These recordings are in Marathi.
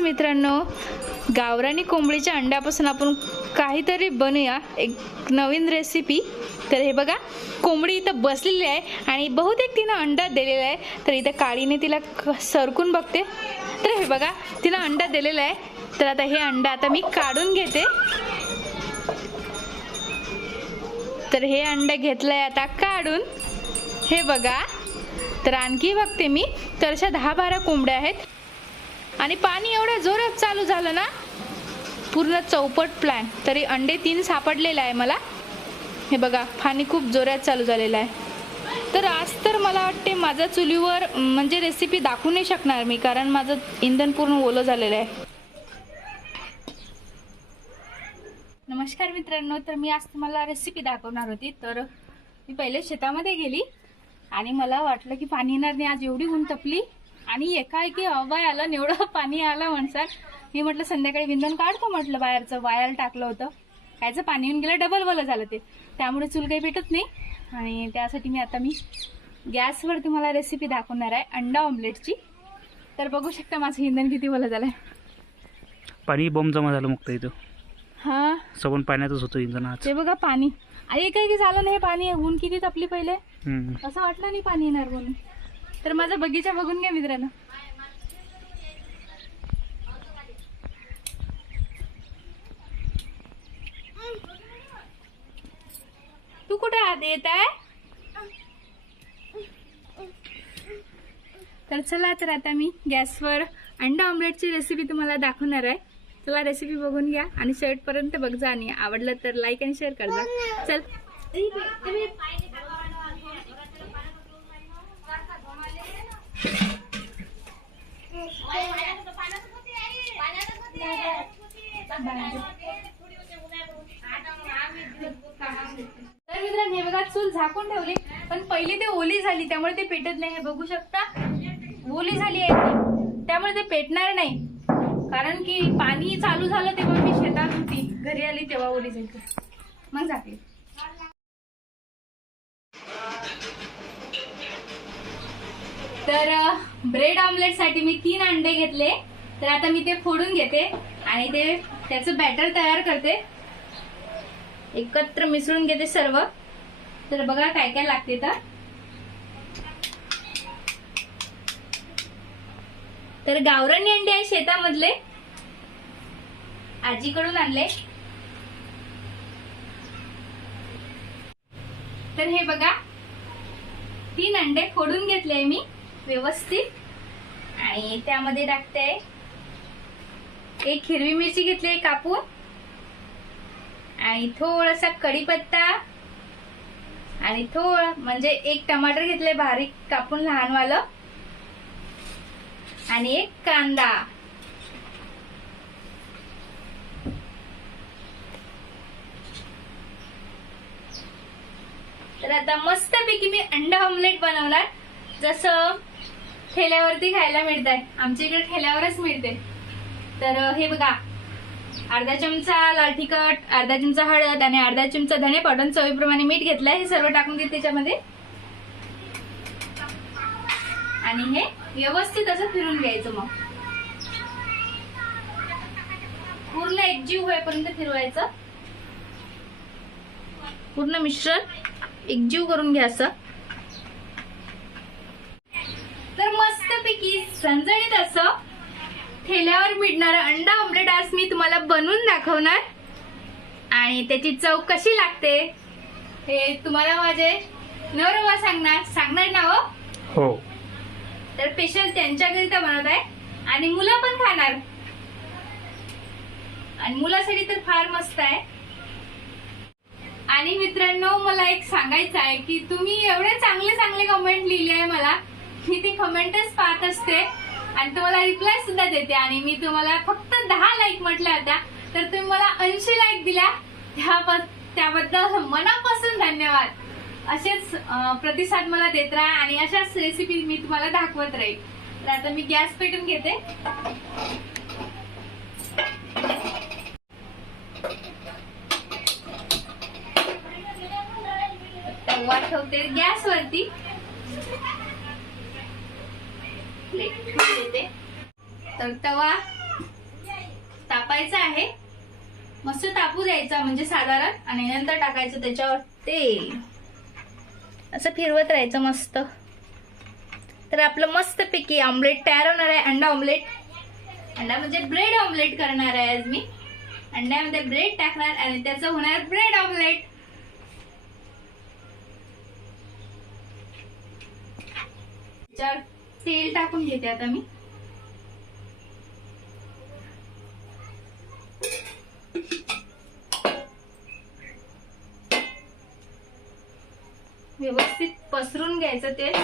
मित्रांनो गावरानी कोंबडीच्या अंड्यापासून आपण काहीतरी बनवूया एक नवीन रेसिपी तर हे बघा कोंबडी इथं बसलेली आहे आणि बहुतेक तिनं अंडा दिलेला आहे. तर इथं काळीने तिला सरकून बघते. तर हे बघा तिनं अंडा दिलेला आहे. तर आता हे अंडा आता मी काढून घेते. तर हे अंडा घेतलं आहे आता काढून. हे बघा तर आणखी बघते मी. तर अशा दहा बारा कोंबड्या आहेत. आणि पाणी एवढ्या जोरात चालू झालं ना पूर्ण चौपट प्लॅन तरी अंडे तीन सापडलेलं आहे मला. हे बघा पाणी खूप जोरात चालू झालेलं आहे. तर आज तर मला वाटते माझ्या चुलीवर म्हणजे रेसिपी दाखवू नाही शकणार मी कारण माझं इंधन पूर्ण ओलं झालेलं आहे. नमस्कार मित्रांनो तर मी आज तुम्हाला रेसिपी दाखवणार होती. तर मी पहिले शेतामध्ये गेली आणि मला वाटलं की पाणी येणार नाही आज एवढी ऊन तपली. आणि एकाएकी हवाय आलं एवढं पाणी आलं म्हणसाल. मी म्हटलं संध्याकाळी विंधन काढतो म्हटलं बाहेरचं वायर टाकलं होतं. कायचं पाणी येऊन गेलं डबल वलं झालं ते. त्यामुळे चूल काही भेटत नाही. आणि त्यासाठी मी आता मी गॅसवर तुम्हाला रेसिपी दाखवणार आहे अंडा ऑमलेटची तर बघू शकता माझं इंधन किती वलं झालं आहे पाणी बॉम्ब जमा झालं मुक्त इथं. हां. सबन पाण्यातच होतं इंधन ते बघा पाणी. आणि एकाएकी झालं नाही हे पाणी ऊन किती तपली पहिले. असं वाटलं नाही पाणी येणार म्हणून. तर माझा बगीचा बघून घ्या मित्रांनो. तू कुठे आत येत आहे? तर चला तर आता मी गॅसवर अंडा ऑमलेटची रेसिपी तुम्हाला दाखवणार आहे. चला रेसिपी बघून घ्या आणि शेवटपर्यंत बघ जा आणि आवडलं तर लाईक आणि शेअर कर जा चल. तर मित्रांनो हे बघा चूल झाकून ठेवली. पण पहिली ते ओली झाली त्यामुळे ते पेटत नाही. हे बघू शकता. ओली झाली आहे त्यामुळे ते पेटणार नाही. कारण की पाणी चालू झालं तेव्हा मी शेतात होती. घरी आली तेव्हा ओली झाली. मग जाते तर ब्रेड ऑमलेटसाठी मी तीन अंडे घेतले. तर आता मी ते फोडून घेते आणि ते त्याचं बॅटर तयार करते. एकत्र मिसळून घेते सर्व. तर बघा काय काय लागते तर तर गावरानी अंडे आहे शेतामधले. आजीकडून आणले. तर हे बघा तीन अंडे फोडून घेतले मी. व्यवस्थित. आणि त्यामध्ये टाकते. एक हिरवी मिरची घेतली कापून. आणि थोडासा कढीपत्ता. आणि थोडं म्हणजे एक टमाटर घेतले बारीक कापून लहानवालं. आणि एक कांदा. तर आता मस्तपैकी मी अंडा ऑमलेट बनवणार. जसं ठेल्यावरती खायला मिळत आहे आमच्या इकडे ठेल्यावरच मिळते तर हे बघा. अर्धा चमचा लाल तिखट अर्धा चमचा हळद आणि अर्धा चमचा धणे पावडर चवीप्रमाणे मीठ घेतलंय. हे सर्व टाकून देते त्याच्यामध्ये. आणि हे व्यवस्थित असं फिरून घ्यायचं मग. पूर्ण एकजीव होईपर्यंत फिरवायचं. पूर्ण मिश्रण एकजीव करून घ्या असं. तर मस्तपैकी झणझणीत असं ठेल्यावर मिळणारं अंडा ऑमलेट आज मी तुम्हाला बनवून दाखवणार. आणि त्याची चव कशी लागते हे तुम्हाला माझे नवरवा सांगणार सांगणार ना हो? हो. तर स्पेशल त्यांच्याकरिता बनवत आहे. आणि मुलं पण खाणार. आणि मुलासाठी तर फार मस्त आहे. आणि मित्रांनो मला एक सांगायचं आहे की तुम्ही एवढे चांगले चांगले कमेंट लिहिले आहे मला. मी ते कमेंटच पाहत असते आणि तुम्हाला रिप्लाय सुद्धा देते. आणि मी तुम्हाला फक्त दहा लाईक म्हटल्या होत्या. तर तुम्ही मला ऐंशी लाईक दिल्या. त्याबद्दल मनापासून धन्यवाद. असेच प्रतिसाद मला देत राहा आणि अशाच रेसिपी मी तुम्हाला दाखवत राहील. तर आता मी गॅस पेटून घेते. तवा ठेवते गॅसवरती प्लेट ठेवून देते. तर तवा तापायचा आहे. मस्त तापू द्यायचा म्हणजे साधारण. आणि नंतर टाकायचं त्याच्यावर तेल. असं फिरवत राहायचं मस्त. तर आपलं मस्त पैकी ऑमलेट तयार होणार आहे. अंडा ऑमलेट अंडा म्हणजे ब्रेड ऑमलेट करणार आहे आज मी. अंड्यामध्ये ब्रेड टाकणार आणि त्याचं होणार ब्रेड ऑमलेट त्याच्यावर तेल टाकून घेते आता मी. व्यवस्थित पसरून घ्यायचं तेल.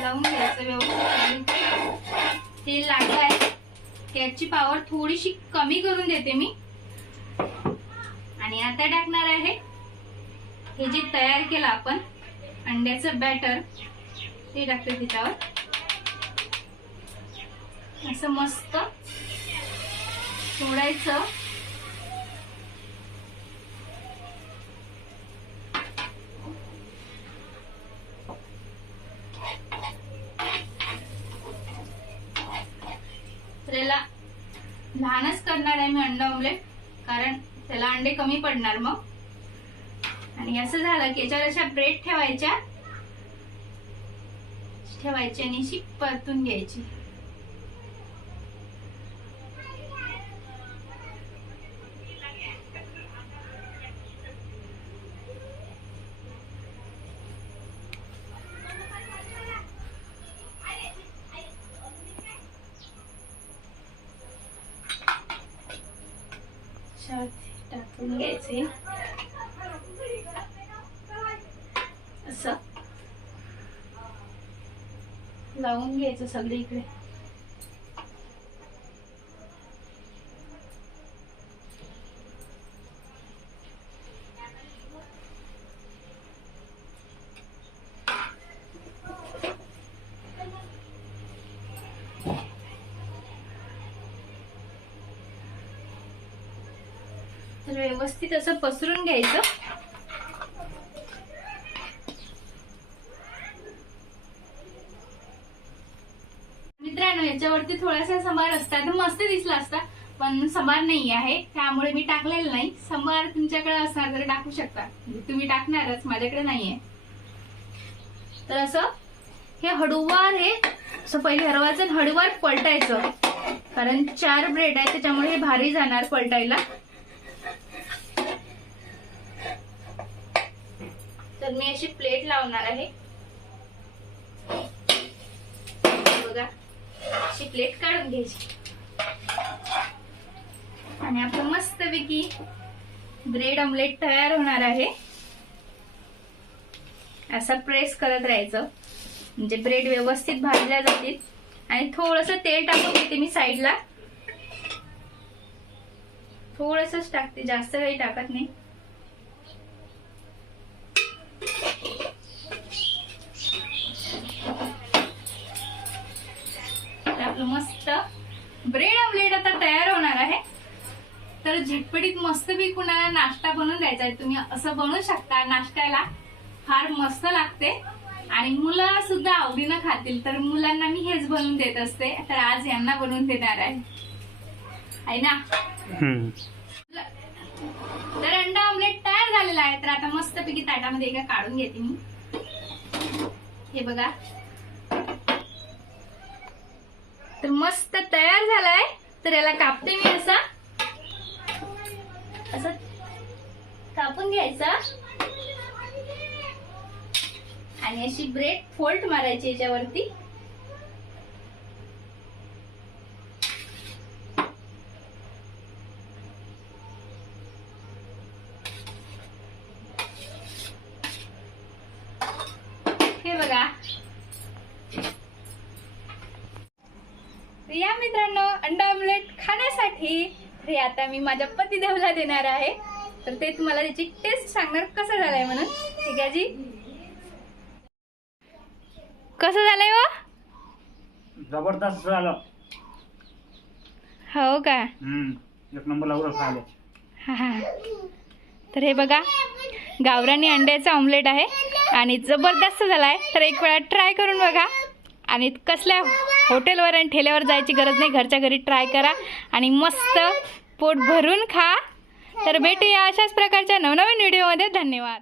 लावून घ्यायचं व्यवस्थित. तेल लागलं आहे. त्याची पावर थोडीशी कमी करून देते मी. आणि आता टाकणार आहे हे जे तयार केलं आपण अंड्याचं बॅटर ते टाकते त्याच्यावर. असं मस्त सोडायचं. त्याला लहानच करणार आहे मी अंडा ऑमलेट कारण त्याला अंडे कमी पडणार मग. आणि असं झालं की याच्यावर अशा ब्रेड ठेवायच्या. ठेवायची आणि अशी परतून घ्यायची. टाकून घ्यायचे असं लावून घ्यायचं सगळीकडे तर व्यवस्थित असं पसरून घ्यायचं. त्याच्यावरती थोडासा समार असता तर मस्त दिसला असता. पण समार नाही आहे. त्यामुळे मी टाकलेलं नाही. समार तुमच्याकडे असणार तर टाकू शकता. म्हणजे तुम्ही टाकणारच. माझ्याकडे नाहीये. तर असं हे हळूवार हे असं पहिले हरवायचं आणि हळूवार पलटायचं. कारण चार ब्रेड आहे त्याच्यामुळे हे भारी जाणार पलटायला. तर मी अशी प्लेट लावणार आहे. बघा. अशी प्लेट काढून घ्यायची. आणि आपलं मस्तपैकी ब्रेड ऑमलेट तयार होणार आहे. असं प्रेस करत राहायचं. म्हणजे ब्रेड व्यवस्थित भाजल्या जातील. आणि थोडस तेल टाकून घेते मी साईडला थोडसच टाकते जास्त काही टाकत नाही. आपलं मस्त ब्रेड ऑमलेट आता तयार होणार आहे. तर झटपटीत मस्त बी कुणाला नाश्ता बनवून द्यायचा आहे. तुम्ही असं बनवू शकता. नाश्त्याला फार मस्त लागते. आणि मुलं सुद्धा आवडीनं खातील. तर मुलांना मी हेच बनवून देत असते. तर आज यांना बनवून देणार आहे. ना. तर अंडा ऑमलेट तयार झालेला आहे. तर आता मस्तपैकी ताटामध्ये एका काढून घेते मी. हे बघा. तर मस्त तयार झालाय. तर याला कापते मी असा. असं कापून घ्यायचा. आणि अशी ब्रेड फोल्ट मारायची याच्यावरती हे बघा तर या मित्रांनो अंडा ऑमलेट खाण्यासाठी. हे आता मी माझ्या पतिदेवला देणार आहे. तर ते तुम्हाला त्याची टेस्ट सांगणार कसं झालंय म्हणून. ठीक आहे जी. कसं झालंय हो? जबरदस्त झालं. हो का? हम्म. एक नंबर खायला हा हा. तर हे बघा गावरानी अंड्याचा ऑमलेट आहे आणि जबरदस्त झाला आहे तर एक वेळा ट्राय करून बघा. आणि कसल्या हॉटेलवर आणि ठेल्यावर जायची गरज नाही. घरच्या घरी ट्राय करा आणि मस्त पोट भरून खा. तर भेटूया अशाच प्रकारच्या नवनवीन व्हिडिओमध्ये धन्यवाद.